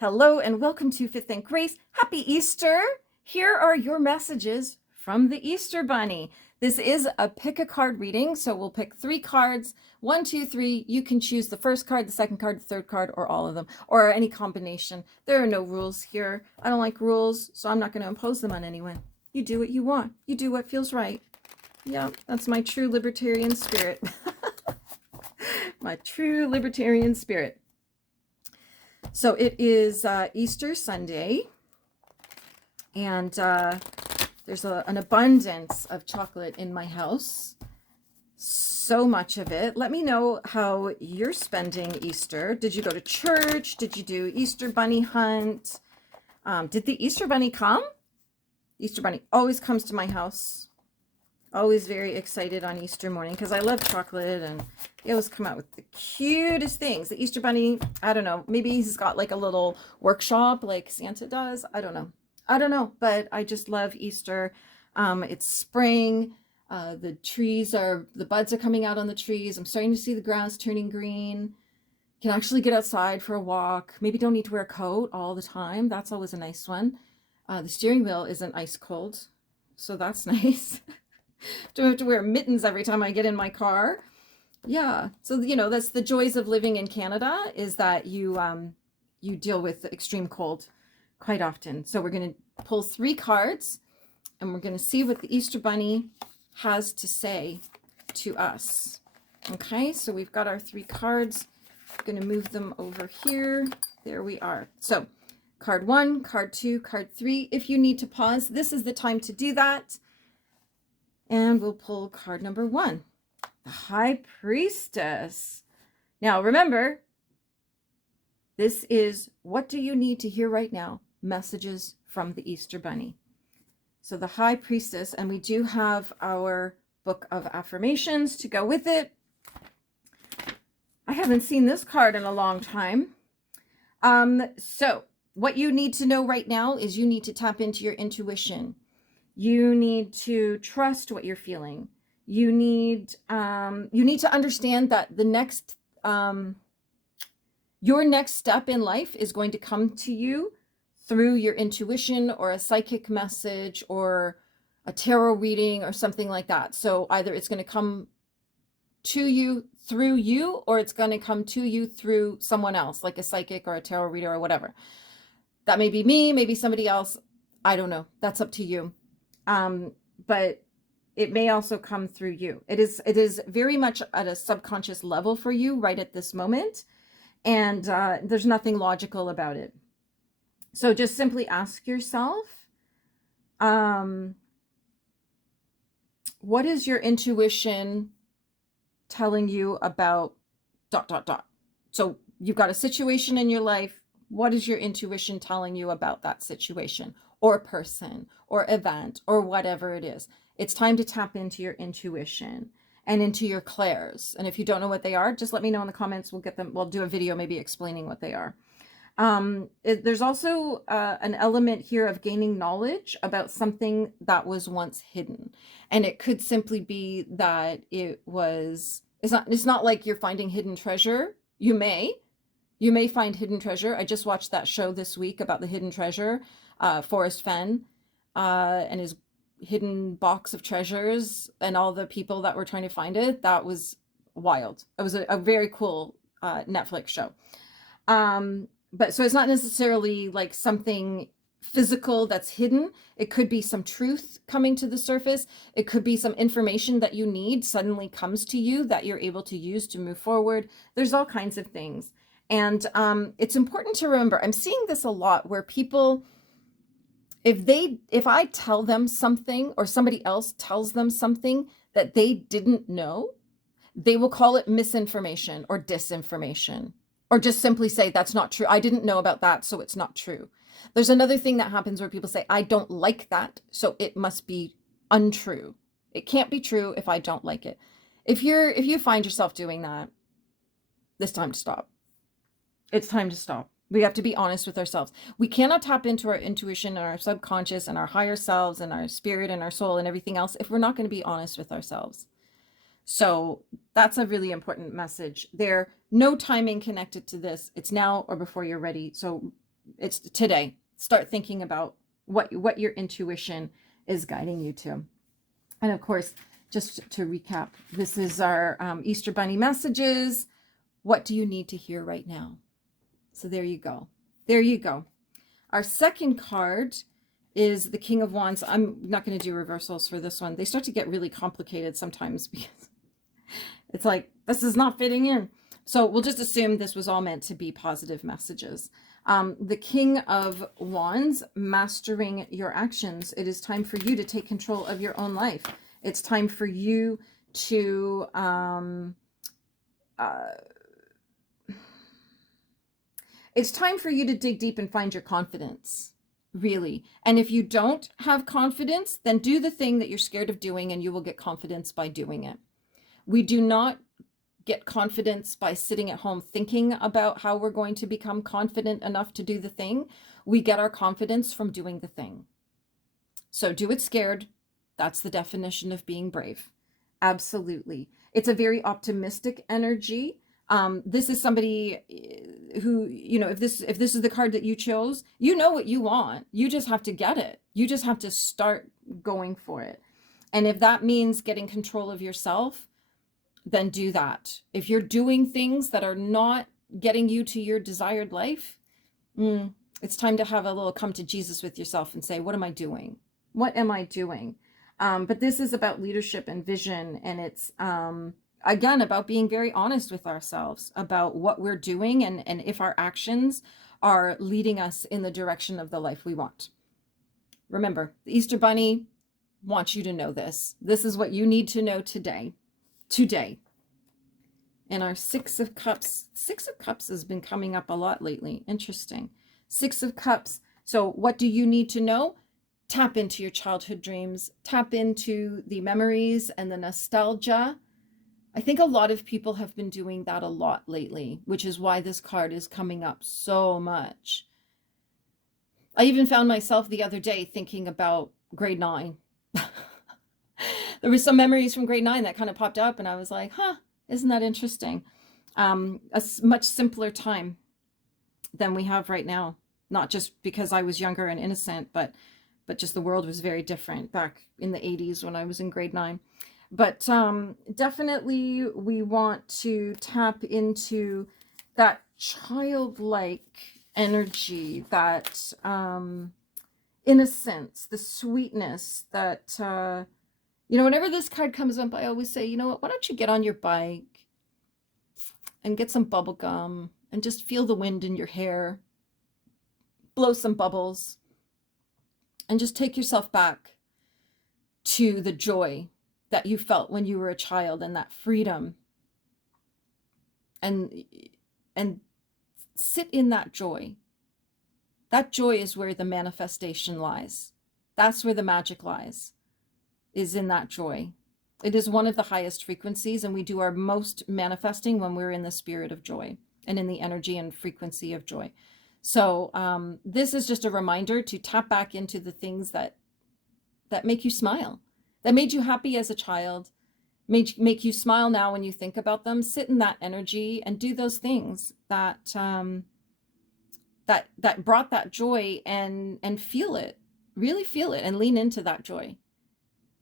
Hello and welcome to Fifth and Grace. Happy Easter! Here are your messages from the Easter Bunny. This is a pick a card reading, so we'll pick 3 cards. 1, 2, 3. You can choose the first card, the second card, the third card, or all of them, or any combination. There are no rules here. I don't like rules, so I'm not going to impose them on anyone. You do what you want. You do what feels right. Yeah, that's my true libertarian spirit. My true libertarian spirit. So it is Easter Sunday, and there's an abundance of chocolate in my house. So much of it. Let me know how you're spending Easter. Did you go to church? Did you do Easter bunny hunt? Did the Easter bunny come? Easter bunny always comes to my house. Always very excited on Easter morning because I love chocolate, and they always come out with the cutest things. The Easter bunny, I don't know, maybe he's got like a little workshop like Santa does. I don't know, but I just love Easter. It's spring. The buds are coming out on the trees. I'm starting to see the grass turning green. Can actually get outside for a walk. Maybe don't need to wear a coat all the time. That's always a nice one. The steering wheel isn't ice cold, so that's nice. Don't have to wear mittens every time I get in my car. Yeah, so that's the joys of living in Canada, is that you deal with extreme cold quite often. So we're going to pull 3 cards, and we're going to see what the Easter Bunny has to say to us. Okay, so we've got our 3 cards. I'm going to move them over here. There we are. So card 1, card 2, card 3. If you need to pause, this is the time to do that. And we'll pull card number 1, the High Priestess. Now, remember, this is what do you need to hear right now? Messages from the Easter Bunny. So the High Priestess, and we do have our book of affirmations to go with it. I haven't seen this card in a long time. So what you need to know right now is you need to tap into your intuition. You need to trust what you're feeling. You need to understand that the next, your next step in life is going to come to you through your intuition or a psychic message or a tarot reading or something like that. So either it's going to come to you through you, or it's going to come to you through someone else, like a psychic or a tarot reader or whatever. That may be me, maybe somebody else. I don't know. That's up to you. But it may also come through you. It is very much at a subconscious level for you right at this moment. And there's nothing logical about it. So just simply ask yourself, what is your intuition telling you about ... So you've got a situation in your life. What is your intuition telling you about that situation or person or event or whatever it is? It's time to tap into your intuition and into your clairs. And if you don't know what they are, just let me know in the comments. We'll get them. We'll do a video maybe explaining what they are. There's also an element here of gaining knowledge about something that was once hidden. And it could simply be that it's not like you're finding hidden treasure. You may find hidden treasure. I just watched that show this week about the hidden treasure, Forrest Fenn, and his hidden box of treasures and all the people that were trying to find it. That was wild. It was a very cool Netflix show. But so it's not necessarily like something physical that's hidden. It could be some truth coming to the surface. It could be some information that you need suddenly comes to you that you're able to use to move forward. There's all kinds of things. And it's important to remember, I'm seeing this a lot where people, if I tell them something or somebody else tells them something that they didn't know, they will call it misinformation or disinformation, or just simply say, that's not true. I didn't know about that, so it's not true. There's another thing that happens where people say, I don't like that, so it must be untrue. It can't be true if I don't like it. If you find yourself doing that, it's time to stop. It's time to stop. We have to be honest with ourselves. We cannot tap into our intuition and our subconscious and our higher selves and our spirit and our soul and everything else if we're not going to be honest with ourselves. So that's a really important message there. No timing connected to this. It's now or before you're ready. So It's today. Start thinking about what your intuition is guiding you to. And of course, just to recap, this is our Easter Bunny messages. What do you need to hear right now? So there you go. There you go. Our second card is the King of Wands. I'm not going to do reversals for this one. They start to get really complicated sometimes because it's like, this is not fitting in. So we'll just assume this was all meant to be positive messages. The King of Wands, mastering your actions. It is time for you to take control of your own life. It's time for you to it's time for you to dig deep and find your confidence, really. And if you don't have confidence, then do the thing that you're scared of doing, and you will get confidence by doing it. We do not get confidence by sitting at home thinking about how we're going to become confident enough to do the thing. We get our confidence from doing the thing. So do it scared. That's the definition of being brave. Absolutely. It's a very optimistic energy. This is somebody who, you know, if this is the card that you chose, you know what you want. You just have to get it. You just have to start going for it. And if that means getting control of yourself, then do that. If you're doing things that are not getting you to your desired life, it's time to have a little come to Jesus with yourself and say, what am I doing? What am I doing? But this is about leadership and vision. And it's, again, about being very honest with ourselves about what we're doing and if our actions are leading us in the direction of the life we want. Remember, the Easter Bunny wants you to know this. This is what you need to know today. And our Six of Cups has been coming up a lot lately. Interesting. Six of Cups. So what do you need to know? Tap into your childhood dreams. Tap into the memories and the nostalgia. I think a lot of people have been doing that a lot lately, which is why this card is coming up so much. I even found myself the other day thinking about grade 9. There were some memories from grade 9 that kind of popped up, and I was like, huh, isn't that interesting? A much simpler time than we have right now. Not just because I was younger and innocent, but just the world was very different back in the 80s when I was in grade 9. But definitely we want to tap into that childlike energy, that innocence, the sweetness that... You know, whenever this card comes up, I always say, you know what, why don't you get on your bike and get some bubble gum and just feel the wind in your hair, blow some bubbles, and just take yourself back to the joy that you felt when you were a child and that freedom. And sit in that joy. That joy is where the manifestation lies. That's where the magic lies. Is in that joy. It is one of the highest frequencies, and we do our most manifesting when we're in the spirit of joy and in the energy and frequency of joy. So this is just a reminder to tap back into the things that make you smile, that made you happy as a child, make you smile now when you think about them. Sit in that energy and do those things that that brought that joy, and feel it, really feel it, and lean into that joy.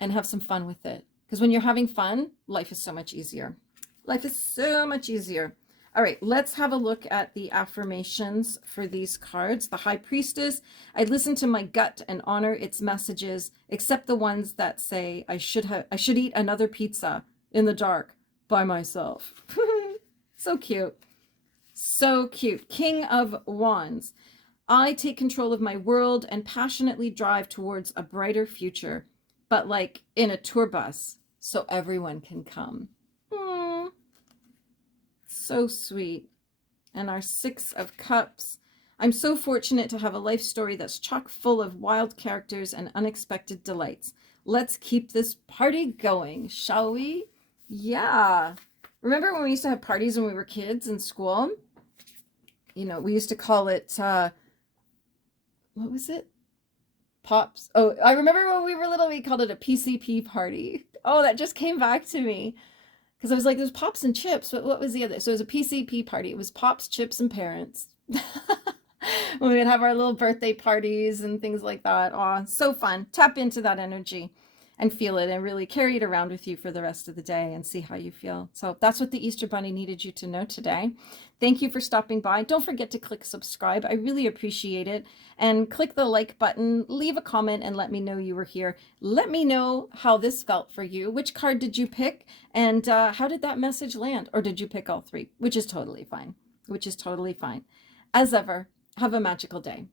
And have some fun with it. Because when you're having fun, life is so much easier. Life is so much easier. All right, let's have a look at the affirmations for these cards. The High Priestess. I listen to my gut and honor its messages, except the ones that say I should eat another pizza in the dark by myself. So cute. So cute. King of Wands. I take control of my world and passionately drive towards a brighter future, but like in a tour bus, so everyone can come. So sweet. And our Six of Cups. I'm so fortunate to have a life story that's chock full of wild characters and unexpected delights. Let's keep this party going, shall we? Yeah. Remember when we used to have parties when we were kids in school? You know, we used to call it, what was it? Pops. Oh, I remember when we were little, we called it a PCP party. Oh, that just came back to me. Because I was like, there's Pops and Chips. But what was the other? So it was a PCP party. It was Pops, Chips, and Parents. when we'd have our little birthday parties and things like that. Aw, so fun. Tap into that energy and feel it and really carry it around with you for the rest of the day and see how you feel. So that's what the Easter Bunny needed you to know today. Thank you for stopping by. Don't forget to click subscribe. I really appreciate it. And click the like button, leave a comment, and let me know you were here. Let me know how this felt for you. Which card did you pick? And how did that message land? Or did you pick all three? Which is totally fine. Which is totally fine. As ever, have a magical day.